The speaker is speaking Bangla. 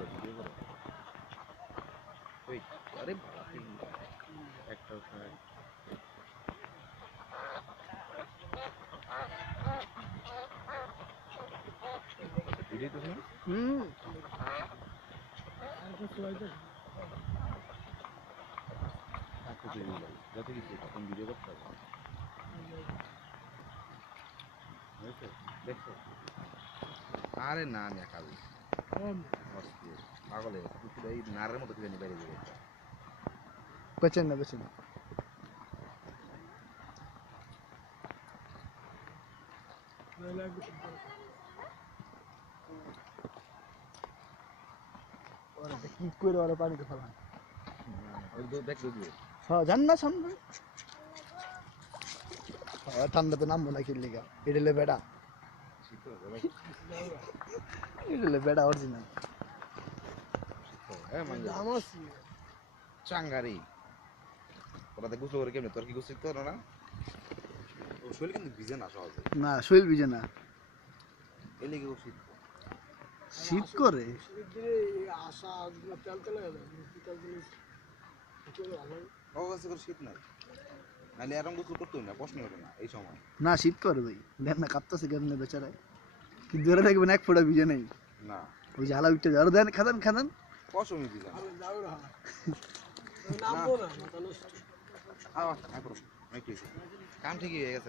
করো ভিডিও করো ওই আরে একটা ভিডিও তো না যত কিছু তখন ভিডিও করতে হবে দেখছো আরে না আমি একা পাগলে এই নারের মতো কিছু বাইরে যাবে বেচেন না বেচেন কি করে ওরা পানিতে ফেলান জান না সামনে ঠান্ডাতে নামবো না কিনলে এটা বেড়া এটা বেড়া অরিজিনাল চাঙ্গারি ওরাতে গুছলো করে কেমনে তোর কি গুছিত করো না শরীর কিন্তু ভিজে না সহজে না শরীর ভিজে না এই লেগে শীত শীত করে শীত নাই নাহলে এরকম গোসল করতেই না প্রশ্ন হবে না এই সময় না শীত করে ভাই দেখ না কাঁপতেছে কেমনে বেচারায় কি ধরে থাকবেন এক ফোঁটা ভিজে নেই না ওই যে আলা উঠতে আরো দেন খাদান খাদান পশমই ভিজে না কাম ঠিকই হয়ে গেছে